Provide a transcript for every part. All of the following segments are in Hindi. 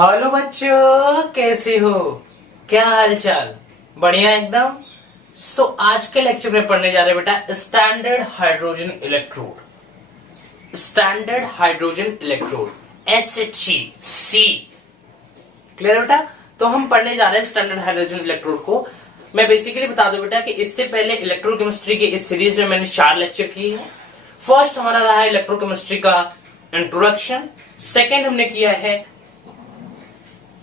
हेलो बच्चों, कैसे हो? क्या हाल चाल? बढ़िया एकदम। आज के लेक्चर में पढ़ने जा रहे हैं बेटा standard hydrogen electrode. Standard hydrogen electrode SHC। Clear है बेटा? तो हम पढ़ने जा रहे हैं स्टैंडर्ड हाइड्रोजन इलेक्ट्रोड को। मैं बेसिकली बता दूं बेटा कि इससे पहले इलेक्ट्रोकेमिस्ट्री के इस सीरीज में मैंने 4 लेक्चर किए हैं। फर्स्ट हमारा रहा है इलेक्ट्रोकेमिस्ट्री का इंट्रोडक्शन, सेकेंड हमने किया है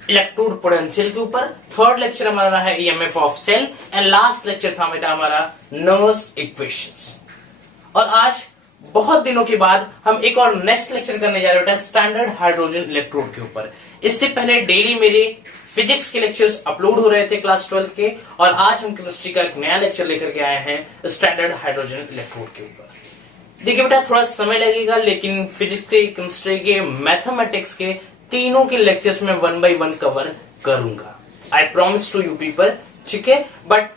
इलेक्ट्रोड पोटेंशियल के ऊपर, थर्ड लेक्चर हमारा रहा है EMF of cell and last lecture था बेटा हमारा नर्व्स इक्वेशंस। और आज बहुत दिनों के बाद हम एक और नेक्स्ट लेक्चर करने जा रहे हैं बेटा स्टैंडर्ड हाइड्रोजन इलेक्ट्रोड के ऊपर। इससे पहले डेली मेरे फिजिक्स के लेक्चर्स अपलोड हो रहे थे क्लास 12 के, और आज हम केमिस्ट्री का एक नया लेक्चर लेकर के आए हैं स्टैंडर्ड हाइड्रोजन इलेक्ट्रोड के ऊपर। देखिए बेटा थोड़ा समय लगेगा, लेकिन फिजिक्स के, केमिस्ट्री के, मैथमेटिक्स के तीनों के लेक्चर्स में 1 by 1 कवर करूंगा। I promise to you people, ठीक है? बट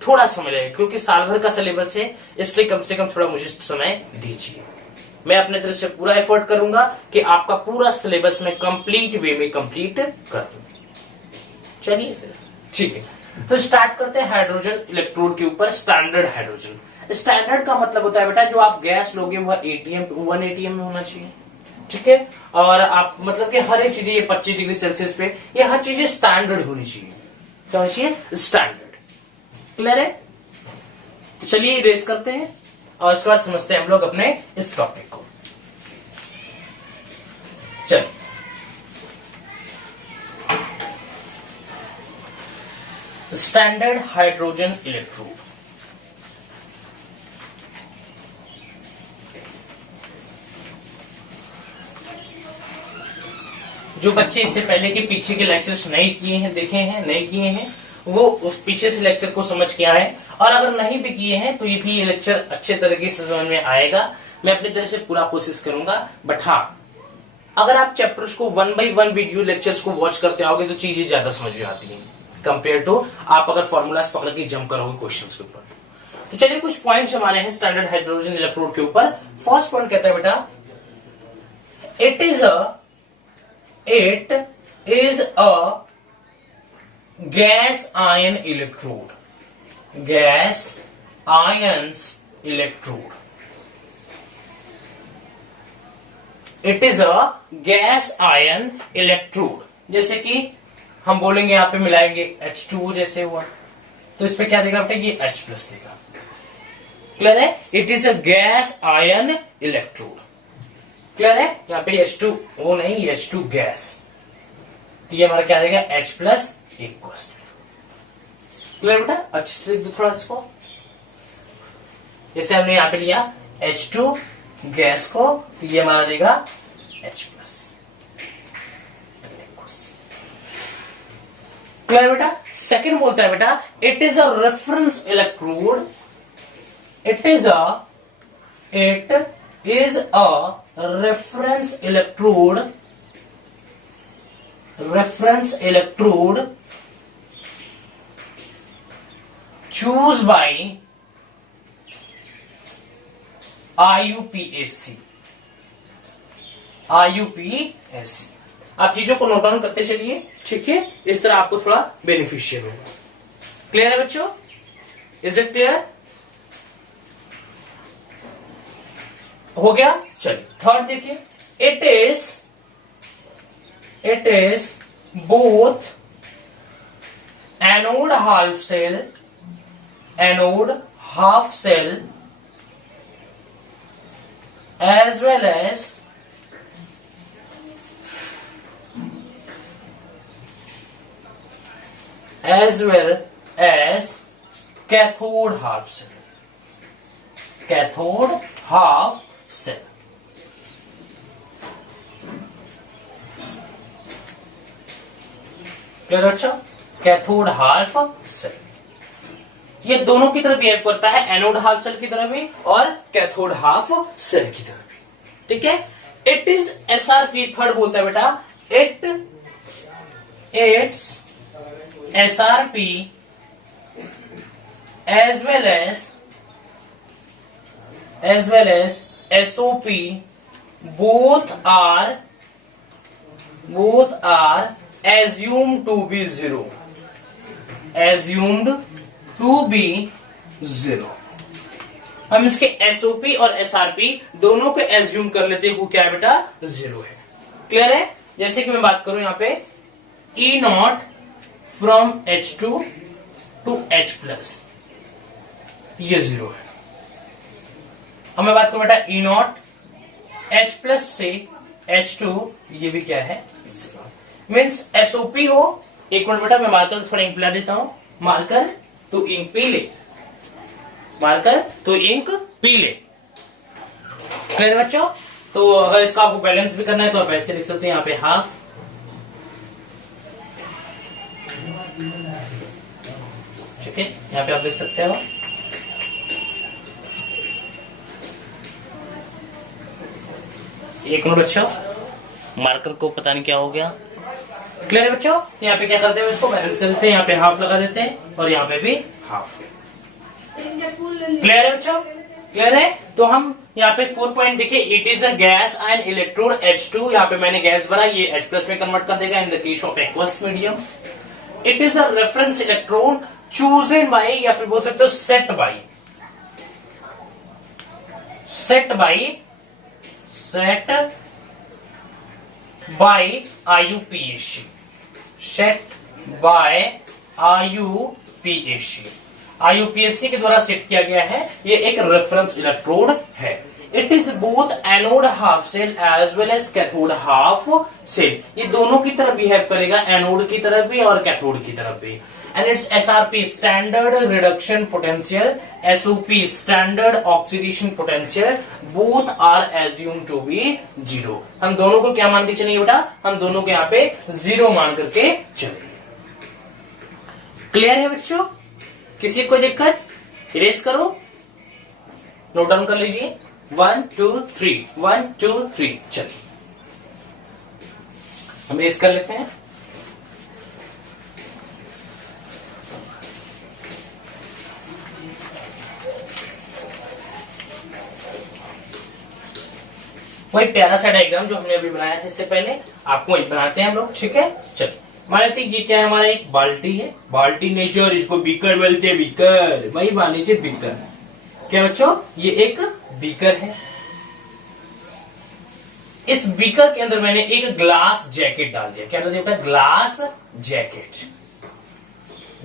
थोड़ा समय लगेगा क्योंकि साल भर का सिलेबस है, इसलिए कम से कम थोड़ा मुझे समय दीजिए। मैं अपने तरफ से पूरा एफर्ट करूंगा कि आपका पूरा सिलेबस में कंप्लीट वे में कंप्लीट कर दूं। चलिए सर, ठीक है। तो स्टार्ट करते हैं हाइड्रोजन इलेक्ट्रोड के ऊपर। स्टैंडर्ड हाइड्रोजन, स्टैंडर्ड का मतलब होता है बेटा जो आप गैस लोगे वह 1 ATM में होना चाहिए, ठीक है? और आप मतलब कि हर एक चीज ये 25 डिग्री सेल्सियस पे ये हर चीजें स्टैंडर्ड होनी चाहिए। क्या होनी चाहिए? स्टैंडर्ड। क्लियर है? चलिए रेस करते हैं और उसके बाद समझते हैं हम लोग अपने इस टॉपिक को। चलिए स्टैंडर्ड हाइड्रोजन इलेक्ट्रोड। जो बच्चे इससे पहले के पीछे के लेक्चर्स नहीं किए हैं, देखे हैं, नहीं किए हैं, वो उस पीछे से लेक्चर को समझ के आए, और अगर नहीं भी किए हैं तो ये भी ये लेक्चर अच्छे तरीके से समझ में आएगा। मैं अपनी तरफ से पूरा कोशिश करूंगा। बट हाँ, अगर आप चैप्टर्स को 1 by 1 वीडियो लेक्चर्स को वॉच करते आओगे तो चीजें ज्यादा समझ में आती हैं कंपेयर टू आप अगर फॉर्मूलाज पकड़ के जंप करोगे क्वेश्चंस के ऊपर। तो चलिए कुछ पॉइंट्स हमारे हैं स्टैंडर्ड हाइड्रोजन इलेक्ट्रोड के ऊपर। फर्स्ट पॉइंट कहता है बेटा it is a gas ion electrode. Gas ions electrode. It is a gas ion electrode. जैसे कि हम बोलेंगे यहाँ पे मिलाएंगे H2 जैसे हुआ, तो इस पे क्या देगा बेटा? ये H प्लस देगा। क्लियर है? It is a gas ion electrode. Clear है? यहाँ पे H2 वो नहीं, H2 गैस, तो ये हमारा क्या देगा? H plus equals. क्लियर बेटा? अच्छे से लिख दो थोड़ा इसको। जैसे हमने यहाँ पे लिया H2 गैस को, तो ये हमारा देगा H प्लस। क्लियर बेटा? सेकंड बोलता है बेटा it is a reference electrode. It is a reference electrode choose by IUPAC। आप चीजों को नोट डाउन करते चलिए, ठीक है? इस तरह आपको थोड़ा बेनिफिशियल होगा। क्लियर है बच्चों? Is it clear? हो गया। चलिए थर्ड देखिए, it is both anode half cell as well as cathode half cell। Clear अच्छा? कैथोड हाफ सेल ये दोनों की तरफ बिहेव करता है, एनोड हाफ सेल की तरह भी और कैथोड हाफ सेल की तरह भी, ठीक है? It is SRP। थर्ड बोलता है बेटा it's SRP as well as SOP both are both are assumed to be zero, assumed to be zero। हम इसके एसओपी और एसआरपी दोनों को एज्यूम कर लेते हैं, वो क्या है बेटा, जीरो है। क्लियर है? जैसे कि मैं बात करूं यहां पे E naught from H2 to H plus, ये जीरो है। अब मैं बात करूं बेटा ई नॉट H प्लस से H2, ये भी क्या है, जीरो। मीन्स एसओपी हो, एक मिनट बेटा मैं मार्कर थोड़ा इंक पिला देता हूं, मार्कर तो इंक पी ले, मार्कर तो इंक पी ले। क्लियर बच्चों? तो अगर इसका आपको बैलेंस भी करना है तो आप ऐसे लिख सकते हैं, यहां पे हाफ, ठीक है, यहां पे आप लिख सकते हो एक मिनट बच्चों, मार्कर को पता नहीं क्या हो गया। क्लियर है बच्चों? यहाँ पे क्या करते हैं, इसको बैलेंस कर देते हैं, यहाँ पे हाफ लगा देते हैं और यहाँ पे भी हाफ। क्लियर है बच्चों? क्लियर है? तो हम यहाँ पे 4 पॉइंट देखिए, it is a gas and electrode H2, यहाँ पे मैंने गैस भरा, ये H प्लस में कन्वर्ट कर देगा in the case of aqueous medium. It is a reference electrode chosen by, या फिर बोल सकते हो set by, set by IUPAC, set by IUPAC के द्वारा सेट किया गया है। ये एक रेफरेंस इलेक्ट्रोड है। It is both anode half cell as well as cathode half cell, ये दोनों की तरफ बिहेव करेगा, एनोड की तरफ भी और कैथोड की तरफ भी। And it's SRP standard reduction potential, SOP standard oxidation potential, both are assume to be zero. हम दोनों को क्या मान के चलेंगे बेटा, हम दोनों को यहाँ पे जीरो मान करके चलेंगे। क्लियर है बच्चों? किसी को दिक्कत? इरेज करो, नोट डाउन कर लीजिए, 1 2 3, 1 2 3, चलिए हम इरेज कर लेते हैं। वही प्यारा सा डायग्राम जो हमने अभी बनाया था इससे पहले, आपको वही बनाते हैं हम लोग, ठीक है। चलिए मान लेते हैं ये क्या है, हमारा एक बाल्टी है, बाल्टी नेचर, इसको बीकर बोलते हैं, बीकर, वही मान लीजिए बीकर। क्या बच्चों, ये एक बीकर है। इस बीकर के अंदर मैंने एक ग्लास जैकेट डाल दिया। क्या डाल दिया बेटा, ग्लास जैकेट,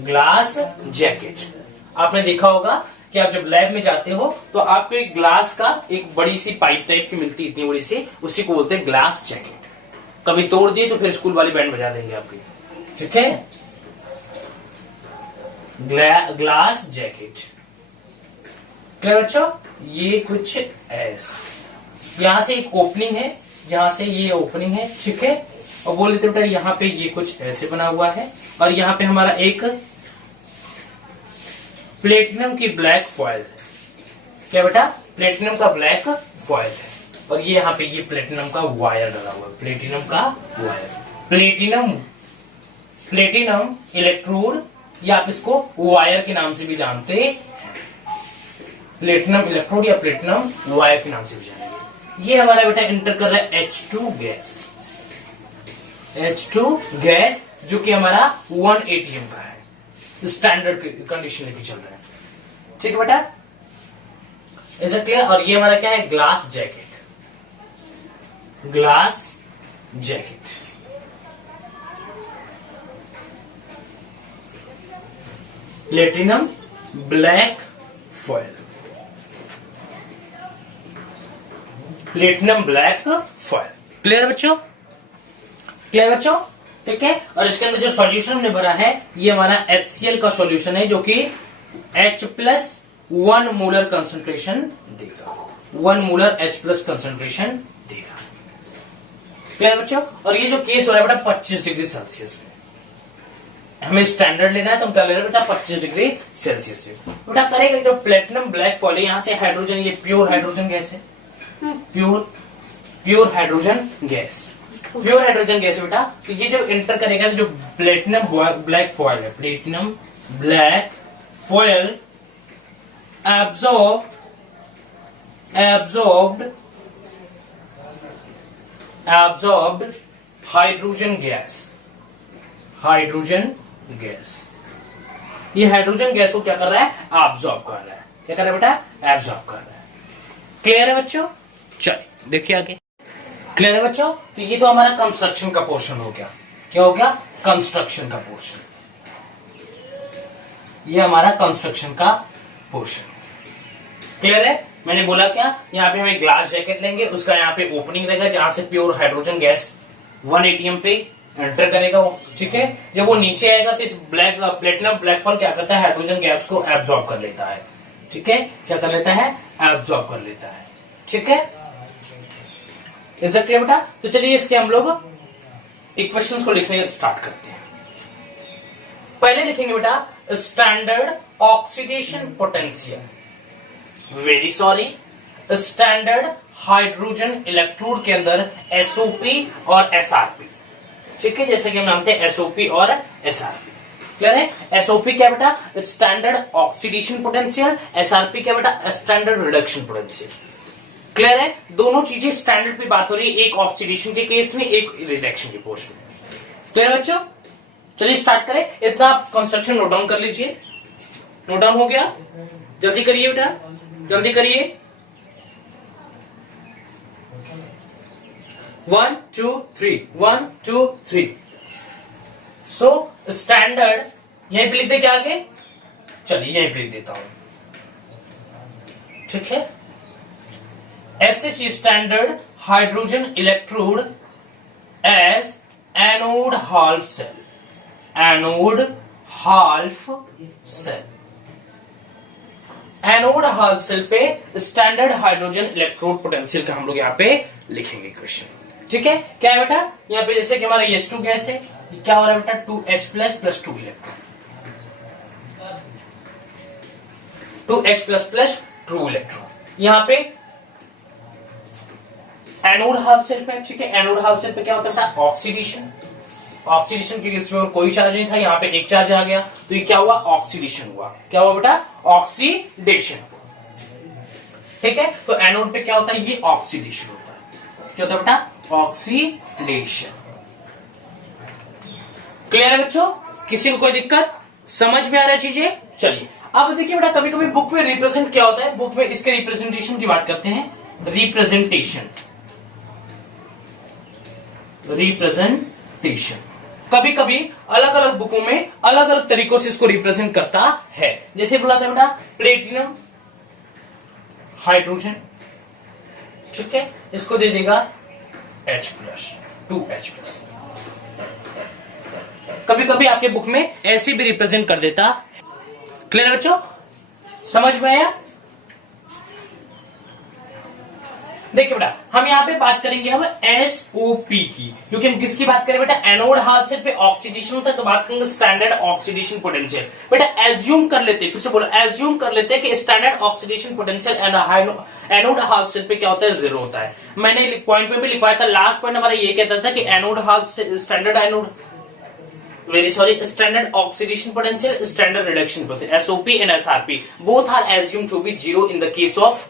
ग्लास जैकेट। आपने देखा होगा कि आप जब लैब में जाते हो तो आपको एक ग्लास का एक बड़ी सी पाइप टाइप की मिलती है, इतनी बड़ी सी, उसी को बोलते हैं ग्लास जैकेट। कभी तोड़ दिए तो फिर स्कूल वाली बैंड बजा देंगे आपकी, ठीक है। Glass jacket. क्या बच्चों, ये कुछ ऐसा, यहां से एक ओपनिंग है, यहां से ये ओपनिंग है, ठीक है। और बोल लेते बेटा यहाँ पे ये कुछ ऐसे बना हुआ है, और यहाँ पे हमारा एक प्लेटिनम की ब्लैक फॉयल है। क्या बेटा, प्लेटिनम का ब्लैक फॉयल है, और ये यहाँ पे ये प्लेटिनम का वायर लगा हुआ है, प्लेटिनम का वायर, प्लेटिनम इलेक्ट्रोड, या आप इसको वायर के नाम से भी जानते हैं, प्लेटिनम इलेक्ट्रोड या प्लेटिनम वायर के नाम से भी जानेंगे। ये हमारा बेटा इंटर कर रहा है H2 गैस, H2 गैस, जो कि हमारा 1 ATM का है, स्टैंडर्ड कंडीशन लेके चल रहा है, ठीक है बेटा। Is it clear? और ये हमारा क्या है, glass jacket, glass jacket. Platinum black foil, platinum black foil. Clear बच्चों? क्लियर बच्चों? ठीक है। और इसके अंदर जो सॉल्यूशन हमने भरा है ये हमारा HCl का सॉल्यूशन है, जो कि H प्लस 1 मोलर कंसंट्रेशन देगा, 1 मोलर H प्लस कंसंट्रेशन देगा। क्लियर बच्चों? और ये जो केस हो रहा है बेटा 25 डिग्री सेल्सियस में, हमें स्टैंडर्ड लेना है तो हम क्या ले रहे हैं बेटा 25 डिग्री सेल्सियस में। बेटा करेगा जो प्लेटिनम ब्लैक फॉयल, यहां से हाइड्रोजन, ये प्योर हाइड्रोजन गैस है, pure hydrogen gas, pure hydrogen gas बेटा। तो ये जब एंटर करेगा तो जो प्लेटिनम ब्लैक फॉयल है, platinum black foil absorbed hydrogen gas, hydrogen gas, ये हाइड्रोजन गैस को क्या कर रहा है, ऑब्जॉर्ब कर रहा है। क्या कर रहा है बेटा, एब्जॉर्ब कर रहा है। क्लियर है बच्चों, चलिए देखिए आगे। क्लियर है बच्चों, तो ये तो हमारा कंस्ट्रक्शन का पोर्शन हो गया। क्या हो गया, कंस्ट्रक्शन का पोर्शन, ये हमारा कंस्ट्रक्शन का पोर्शन। क्लियर है, मैंने बोला क्या, यहाँ पे हम एक ग्लास जैकेट लेंगे, उसका यहाँ पे ओपनिंग रहेगा जहां से प्योर हाइड्रोजन गैस 1 atm पे एंटर करेगा, ठीक है। जब वो नीचे आएगा तो इस ब्लैक प्लेटिनम ब्लैक होल क्या करता है, हाइड्रोजन गैस को एब्जॉर्ब कर लेता है, ठीक है। क्या कर लेता है, एब्जॉर्ब कर लेता है, ठीक है। इज इट क्लियर बेटा। तो चलिए इसके हम लोग इक्वेशंस को लिखने स्टार्ट करते हैं। पहले लिखेंगे बेटा standard oxidation potential, very sorry, standard hydrogen electrode के अंदर एसओपी और एसआरपी, ठीक है, जैसे कि हम जानते हैं एसओपी और एसआरपी। क्लियर है, एसओपी क्या बेटा, स्टैंडर्ड ऑक्सीडेशन पोटेंशियल, एसआरपी क्या बेटा, स्टैंडर्ड रिडक्शन पोटेंशियल। क्लियर है, दोनों चीजें स्टैंडर्ड पे बात हो रही है, एक ऑक्सीडेशन के केस में, एक रिडक्शन के केस में। क्लियर है बच्चों, चलिए स्टार्ट करें। इतना आप कंस्ट्रक्शन नोट डाउन कर लीजिए। नोट डाउन हो गया, जल्दी करिए बेटा, जल्दी करिए। 1 2 3 1 2 3। सो स्टैंडर्ड यहीं पे लिख दे क्या आगे, चलिए यहीं पे लिख देता हूं, ठीक है। SH standard hydrogen electrode as anode half cell, anode half cell, anode half cell पे स्टैंडर्ड हाइड्रोजन इलेक्ट्रोड पोटेंशियल का हम लोग यहाँ पे लिखेंगे क्वेश्चन, ठीक है। क्या है बेटा, यहाँ पे जैसे कि हमारा H2 गैस है, क्या हो रहा है बेटा, 2H plus 2 electron, 2H plus 2 electron. यहाँ पे एनोड हाफ सेल पे, ठीक है, एनोड हाफ सेल पे क्या होता है, ऑक्सीडेशन, ऑक्सीडेशन के केस में कोई चार्ज नहीं था, यहाँ पे एक चार्ज आ गया, तो ये क्या हुआ, ऑक्सीडेशन हुआ। क्या हुआ बेटा, ऑक्सीडेशन, ठीक है। तो एनोड पे क्या होता है, ये ऑक्सीडेशन होता है। क्या होता है बेटा, ऑक्सीडेशन। क्लियर है बच्चों, किसी को कोई दिक्कत, समझ में आ रहा है चीजें। चलिए अब देखिए बेटा, कभी कभी बुक में रिप्रेजेंट क्या होता है, बुक में इसके रिप्रेजेंटेशन की बात करते हैं, रिप्रेजेंटेशन, रिप्रेजेंटेशन। कभी कभी अलग अलग बुकों में अलग अलग तरीकों से इसको रिप्रेजेंट करता है। जैसे बोला था बेटा प्लेटिनम हाइड्रोजन, ठीक है, इसको दे देगा H प्लस 2H प्लस। कभी कभी आपके बुक में ऐसे भी रिप्रेजेंट कर देता। क्लियर बच्चों, समझ में आया। देखिए बेटा, हम यहाँ पे बात करेंगे अब एसओपी की, क्योंकि हम किसकी बात करें बेटा, एनोड हाफ सेल पे ऑक्सीडेशन होता है, तो बात करेंगे स्टैंडर्ड ऑक्सीडेशन पोटेंशियल। बेटा एज्यूम कर लेते, फिर से बोलो, एज्यूम कर लेते कि standard oxidation potential anode half cell पे क्या होता है, 0 होता है। मैंने पॉइंट पे भी लिखवाया था, लास्ट पॉइंट हमारा ये कहता था कि एनोड हाफ से standard anode, very sorry, standard oxidation potential, standard reduction potential, SOP and SRP both are assume to be 0 in the case of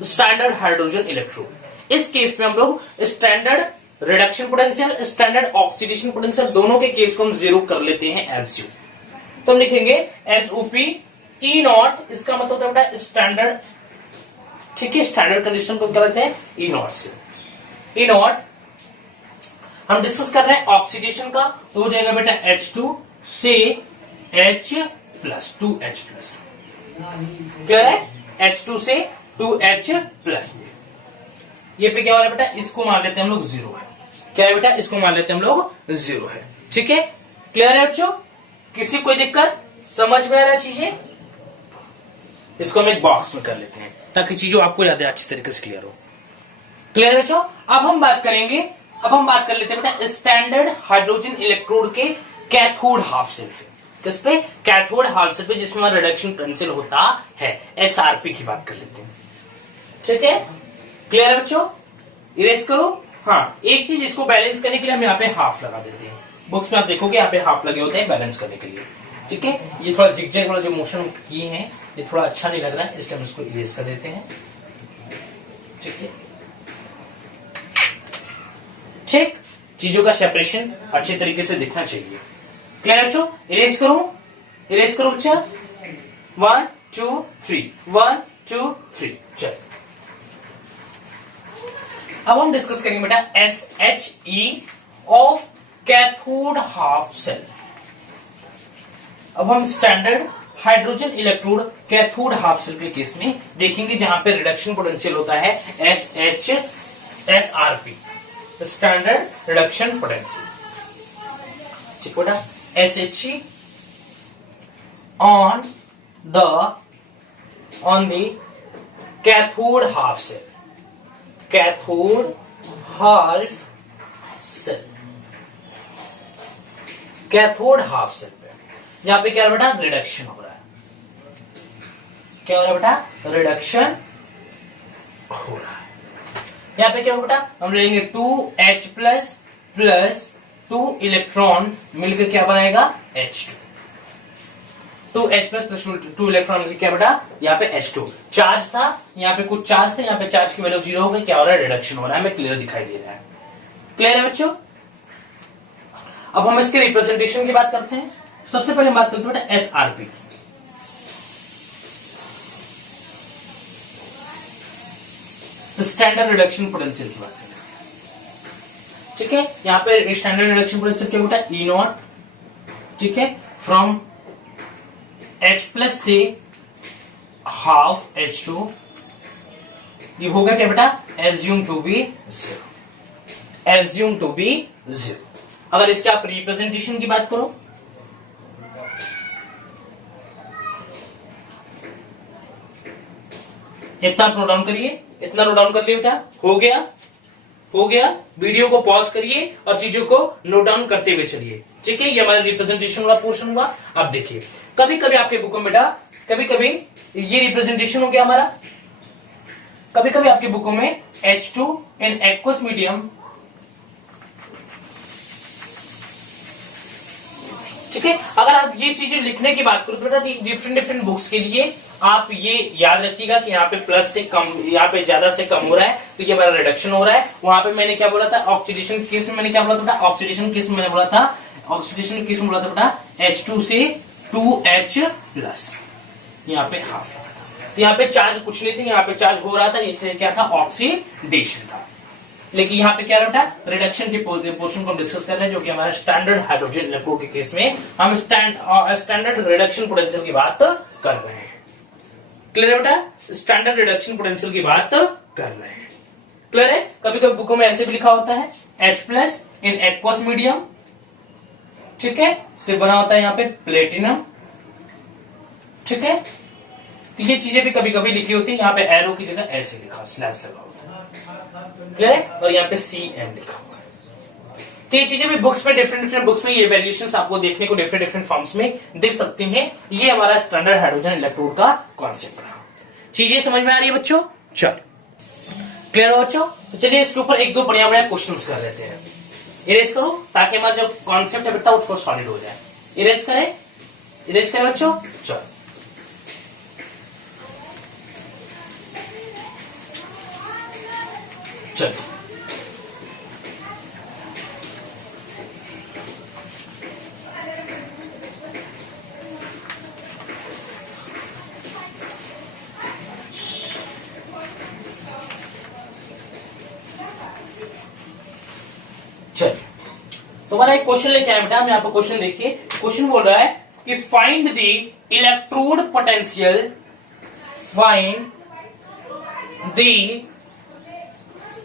standard hydrogen electrode. इस केस में हम लोग standard reduction potential, standard oxidation potential दोनों के केस को हम 0 कर लेते हैं एज्यूम। तो हम लिखेंगे एसओपी ई नॉट, इसका मतलब होता है स्टैंडर्ड, ठीक है, स्टैंडर्ड कंडीशन को क्या कहते हैं, ई नॉट से। ई नॉट हम डिस्कस कर रहे हैं ऑक्सीडेशन का, तो हो जाएगा बेटा H2 से H plus 2H plus. Clear है, H2 से 2H प्लस। ये पे क्या हो रहा है बेटा, इसको मान लेते हैं हम लोग 0 है। क्या है बेटा, इसको मान लेते हैं हम लोग 0 है, ठीक है। क्लियर है बच्चों, किसी कोई दिक्कत, समझ में आ रहा है चीजें। इसको हम एक बॉक्स में कर लेते हैं ताकि चीजों आपको ज्यादा अच्छी तरीके से क्लियर हो। क्लियर है बच्चों, अब हम बात करेंगे, अब हम बात कर लेते हैं बेटा स्टैंडर्ड हाइड्रोजन इलेक्ट्रोड के कैथोड हाफ सेल पे। किस पे, कैथोड हाफ सेल पे, जिसमें रिडक्शन पोटेंशियल होता है, एसआरपी की बात कर लेते हैं, ठीक है। क्लियर है बच्चों, इरेज करो। हाँ, एक चीज, इसको बैलेंस करने के लिए हम यहाँ पे हाफ लगा देते हैं। बुक्स में आप देखोगे यहाँ पे हाफ लगे होते हैं बैलेंस करने के लिए, ठीक है। ये थोड़ा जिगजैग वाला जो मोशन किए हैं ये थोड़ा अच्छा नहीं लग रहा है, इसलिए हम इसको इरेज कर देते हैं, ठीक है। ठीक, चीजों का सेपरेशन अच्छे तरीके से दिखना चाहिए। क्लियर बच्चों? इरेज करो बच्चा। 1 2 3 1 2 3 चल। अब हम डिस्कस करेंगे बेटा SHE of cathode half cell. अब हम standard hydrogen electrode cathode half cell के केस में देखेंगे, जहां पे रिडक्शन पोटेंशियल होता है SRP, स्टैंडर्ड रिडक्शन पोटेंशियल। ठीक बेटा, SHE on the cathode half cell, cathode half cell पे यहां पे क्या है बेटा? रिडक्शन हो रहा है। क्या हो रहा है बेटा? रिडक्शन हो रहा है। यहां पे क्या हो बेटा? हम लेंगे 2H प्लस 2 इलेक्ट्रॉन मिलकर क्या बनाएगा? H2। 2H प्लस 2 इलेक्ट्रॉन मिलकर क्या बेटा? यहाँ पे H2 चार्ज था, यहाँ पे कुछ चार्ज था, यहाँ पे चार्ज की वैल्यू 0 हो गई। क्या हो रहा है? रिडक्शन हो रहा है। हमें क्लियर दिखाई दे रहा है। क्लियर है बच्चों? अब हम इसके रिप्रेजेंटेशन की बात करते हैं। सबसे पहले बात करते हैं बेटा SRP की। स्टैंडर्ड रिडक्शन पोटेंशियल की बात करें। ठीक है, यहाँ पे स्टैंडर्ड रिडक्शन पोटेंशियल क्या बेटा? E0। ठीक है, फ्रॉम H प्लस से हाफ H2, ये होगा क्या बेटा? Assume to be 0। अगर इसके आप रिप्रेजेंटेशन की बात करो, इतना नोट डाउन करिए, इतना नोट डाउन कर लिया बेटा। हो गया। वीडियो को पॉज करिए और चीजों को नोट डाउन करते हुए चलिए। ठीक है, ये हमारा रिप्रेजेंटेशन वाला पोर्शन हुआ। अब देखिए, कभी कभी आपके बुकों में बेटा, कभी कभी ये रिप्रेजेंटेशन हो गया हमारा। कभी कभी आपके बुकों में H2 इन एक्वस मीडियम, ठीक है। अगर आप ये चीजें लिखने की बात करो तो बेटा डिफरेंट बुक्स के लिए आप ये याद रखिएगा कि यहाँ पे प्लस से कम, यहाँ पे ज्यादा से कम हो रहा है तो ये हमारा रिडक्शन हो रहा है। वहां पे मैंने क्या बोला था? ऑक्सीडेशन केस में मैंने क्या बोला था बेटा? ऑक्सीडेशन केस में मैंने बोला था बेटा H2 से 2H प्लस, यहाँ पे हाफ। तो यहाँ पे चार्ज कुछ नहीं थी, यहाँ पे चार्ज हो रहा था, इसलिए क्या था? ऑक्सीडेशन था। लेकिन यहाँ पे क्या बेटा? रिडक्शन के पोर्शन को हम डिस्कस कर रहे हैं, जो कि हमारा स्टैंडर्ड हाइड्रोजन इलेक्ट्रोड के केस में हम स्टैंडर्ड रिडक्शन पोटेंशियल की बात कर रहे हैं। क्लियर है बेटा? स्टैंडर्ड रिडक्शन पोटेंशियल की बात कर रहे हैं। क्लियर है? कभी कभी बुकों में ऐसे भी लिखा होता है H plus in aqueous medium, ठीक है, से बना होता है यहाँ पे प्लेटिनम। ठीक है, तो ये चीजें भी कभी कभी लिखी होती है। यहाँ पे एरो की जगह ऐसे लिखा, स्लैश लगा होता है। क्लियर है? और यहाँ पे CM लिखा हुआ है। तो ये चीजें भी बुक्स में डिफरेंट बुक्स में ये वेरिएशंस आपको देखने को डिफरेंट फॉर्म्स में दिख सकती हैं। ये हमारा स्टैंडर्ड हाइड्रोजन इलेक्ट्रोड का कॉन्सेप्ट रहा। चीजें समझ में आ रही है बच्चों? चलो, क्लियर हो बच्चों? तो चलिए इसके ऊपर एक दो बढ़िया क्वेश्चंस कर लेते हैं। इरेज करो ताकि हमारा जो कॉन्सेप्ट है बेटा उसको सॉलिड हो जाए। इरेज करें बच्चों। चलो, चलो चलिए, तो हमारा एक क्वेश्चन लेके आया बेटा। हम यहाँ पर क्वेश्चन देखिए, क्वेश्चन बोल रहा है कि find the electrode potential, find the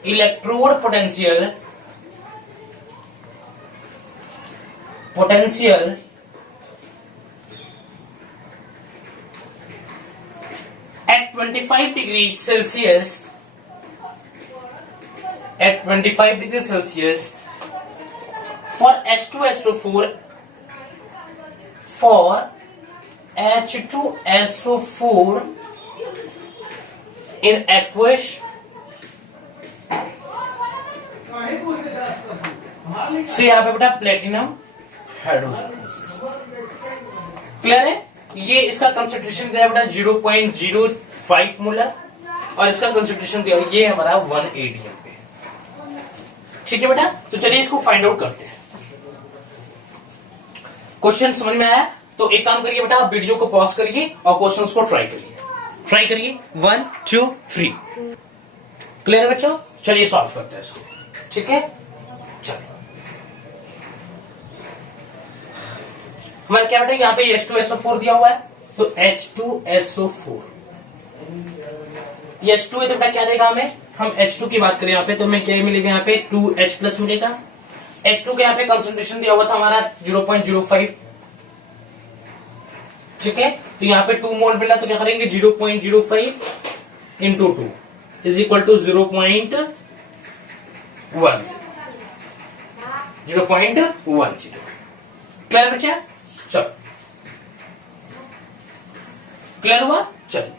electrode potential at 25 degrees Celsius, for H2SO4, in aqueous से यहाँ पे बेटा प्लेटिनम हाइड्रोजन। क्लियर है? ये इसका कंसंट्रेशन दिया बेटा 0.05 मोलर और इसका कंसंट्रेशन दिया ये हमारा 1 ADM पे। ठीक है बेटा, तो चलिए इसको फाइंड आउट करते हैं। क्वेश्चन समझ में आया तो एक काम करिए बेटा, आप वीडियो को पॉज करिए और क्वेश्चंस को ट्राई करिए 1 2 3। क्लियर है बच्चों? चलिए सॉल्व करते हैं इसको। ठीक है, चलिए हमारे क्या बेटा, यहाँ पे H2SO4 दिया हुआ है, तो H2SO4 H2 है तो बेटा क्या देगा हमें, हम H2 की बात करें यहाँ पे तो हमें क्या मिलेगा, यहाँ पे 2H प्लस मिलेगा। H2 के यहाँ पे कंसंट्रेशन दिया हुआ था हमारा 0.05, ठीक है, तो यहाँ पे 2 मोल मिला तो क्या करेंगे 0.05 into 2 is equal to 0.10 clear बच्चा? चलो क्लियर हुआ? चलिए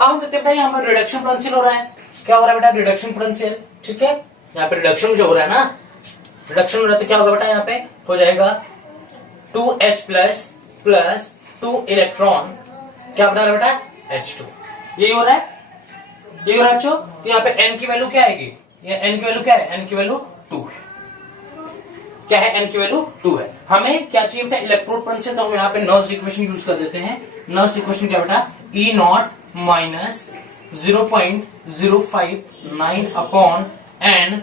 अब हम देखते हैं यहाँ पर रिडक्शन पोटेंशियल हो रहा है। क्या हो रहा है बेटा? Reduction potential. ठीक है, यहाँ पे रिडक्शन जो हो रहा है ना, रिडक्शन हो रहा है तो क्या होगा बेटा, यहाँ पे हो जाएगा 2H प्लस प्लस 2 इलेक्ट्रॉन क्या बना रहा है बेटा, H2। यही हो रहा है, यही हो रहा है बच्चों। तो यहाँ पे N की वैल्यू क्या आएगी, ये N की वैल्यू क्या है, N की वैल्यू 2 है। क्या है, N की वैल्यू 2 है। हमें क्या चाहिए बेटा, इलेक्ट्रोड पोटेंशियल, तो हम यहाँ पे नॉइस इक्वेशन यूज कर देते हैं। नॉइस इक्वेशन क्या बेटा, E not minus 0.059 upon N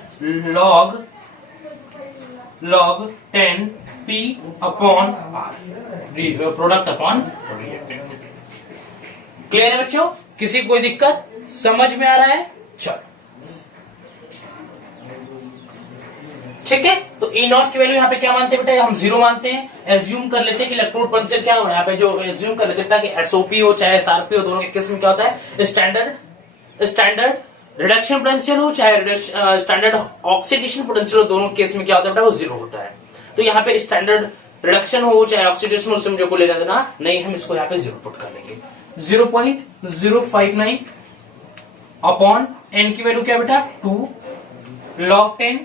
log 10 P upon R, product upon reactant. Clear है बच्चों? किसी कोई दिक्कत समझ में आ रहा है? चलो ठीक है, तो E नॉट की वैल्यू यहाँ पे क्या मानते हैं बेटा, हम 0 मानते हैं। एज्यूम कर लेते हैं कि इलेक्ट्रोड पोटेंशियल क्या हो, यहाँ पे जो एज्यूम कर लेते हैं कि SOP हो चाहे SRP हो, दोनों के केस में क्या होता है, स्टैंडर्ड रिडक्शन पोटेंशियल हो चाहे स्टैंडर्ड ऑक्सीडेशन पोटेंशियल हो, दोनों केस में क्या होता है बेटा, वो 0 होता है। तो यहाँ पे स्टैंडर्ड रिडक्शन हो चाहे ऑक्सीडेशन हो, उसमें को लेना देना नहीं, हम इसको यहाँ पे 0 पुट कर लेंगे। 0.059 अपॉन N की वैल्यू क्या बेटा, 2 log 10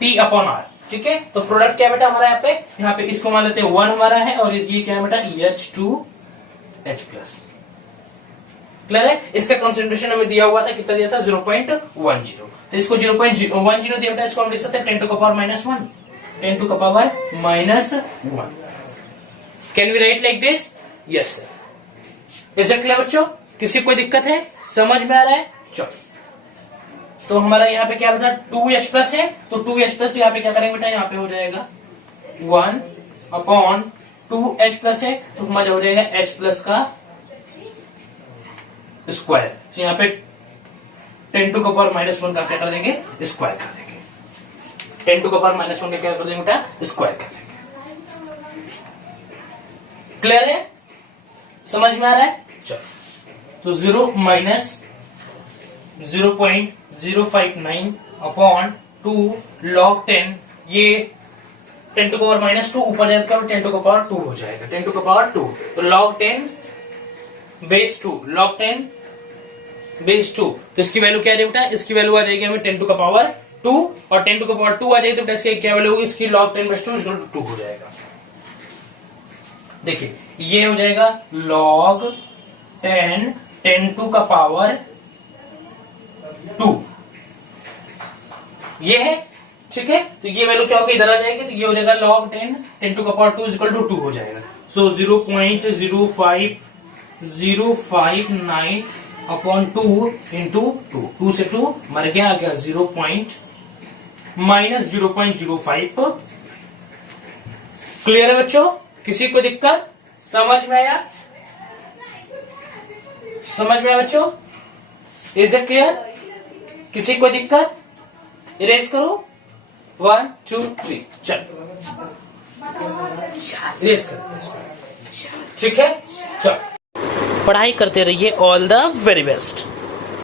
P अपॉन R। ठीक है, तो प्रोडक्ट क्या बेटा हमारा, यहाँ पे इसको मान लेते हैं 1 हमारा है, और ये क्या है बेटा, H2H प्लस। क्लियर है? इसका कंसेंट्रेशन हमें दिया हुआ था, कितना दिया था, 0.10। तो इसको 0.10 दिया बेटा, इसको हम लिख सकते हैं 10 to the power minus 1, 10 to the power minus 1। Can we write like this? Yes sir. Is it clear बच्चों? किसी कोई दिक्कत है, समझ में आ रहा है? चलो, तो हमारा यहाँ पे क्या बता, 2H प्लस है, तो 2H प्लस तो यहाँ पे क्या करेंगे बेटा, यहाँ पे हो जाएगा 1 अपॉन 2H प्लस है, तो हमारा हो जाएगा H प्लस का स्क्वायर। तो यहाँ पे 10 टू द पावर माइनस 1 का क्या कर देंगे, स्क्वायर कर देंगे। 10 टू द पावर माइनस 1 का क्या कर देंगे बेटा, स्क्वायर कर देंगे। क्लियर है? समझ में आ रहा है? चलो, तो 0 माइनस 0.059 अपॉन 2 log 10, ये 10 टू पावर माइनस 2 ऊपर जाकर 10 टू पावर 2 हो जाएगा, 10 टू पावर 2, तो log 10 बेस 2, log 10 बेस 2, तो इसकी वैल्यू क्या आ जाएगी बेटा, इसकी वैल्यू आ जाएगी हमें 10 टू पावर 2, और 10 टू पावर 2 आ जाएगी तो इसकी क्या वैल्यू होगी, इसकी log 10 बेस 2 2 हो जाएगा। देखिए ये हो जाएगा log 10 टू का पावर 2, ये है। ठीक है, तो ये वैल्यू क्या होगी, इधर आ जाएगी, तो ये हो जाएगा log 10 टू का पावर 2 इक्वल टू 2 हो जाएगा। सो 0.05059 अपॉन 2 इंटू 2 से 2 मर गया, आ गया 0.05। क्लियर है बच्चों? किसी को दिक्कत समझ में आया? समझ में आया बच्चों? Is it clear? किसी को दिक्कत? इरेज करो 1 2 3, चल इरेज करो। ठीक है, चल पढ़ाई करते रहिए। All the very best.